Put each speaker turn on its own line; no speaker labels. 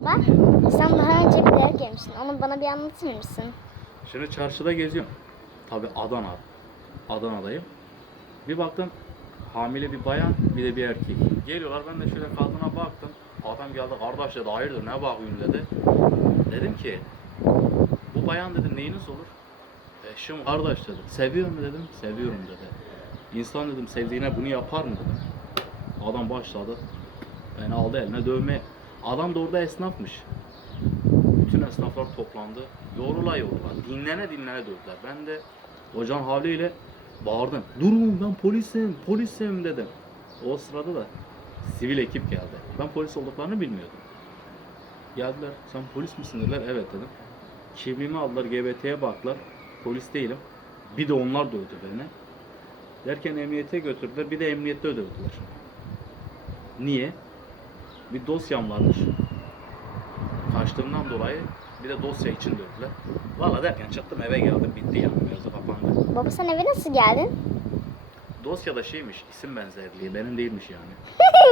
Bak sen daha önce bir dayak yemişsin. Onu bana bir anlatır mısın?
Şimdi çarşıda geziyorum. Tabi Adana. Adana'dayım. Bir baktım hamile bir bayan bir de bir erkek. Geliyorlar ben de şöyle kadına baktım. Adam geldi kardeş dedi hayırdır ne bakıyorsun dedi. Dedim ki bu bayan dedim neyiniz olur? Eşim kardeş dedi. Seviyor mu dedim. Seviyorum dedi. İnsan dedim sevdiğine bunu yapar mı dedim. Adam başladı. Beni aldı eline dövmeye. Adam da orada esnafmış. Bütün esnaflar toplandı. Yorula yorula. Dinlene dinlene dövdüler. Ben de hocan havliyle bağırdım. Durun ben polisim, polisim dedim. O sırada da sivil ekip geldi. Ben polis olduklarını bilmiyordum. Geldiler. Sen polis misin dediler. Evet dedim. Kimliğimi aldılar. GBT'ye baktılar. Polis değilim. Bir de onlar dövdü beni. Derken emniyete götürdüler. Bir de emniyette dövdüler. Niye? Bir dosyam varmış. Kaçtığımdan dolayı bir de dosya için dövdüler. Valla derken çıktım eve geldim bitti yani mevzu kapandı.
Baba sen eve nasıl geldin?
Dosyada şeymiş isim benzerliği benim değilmiş yani.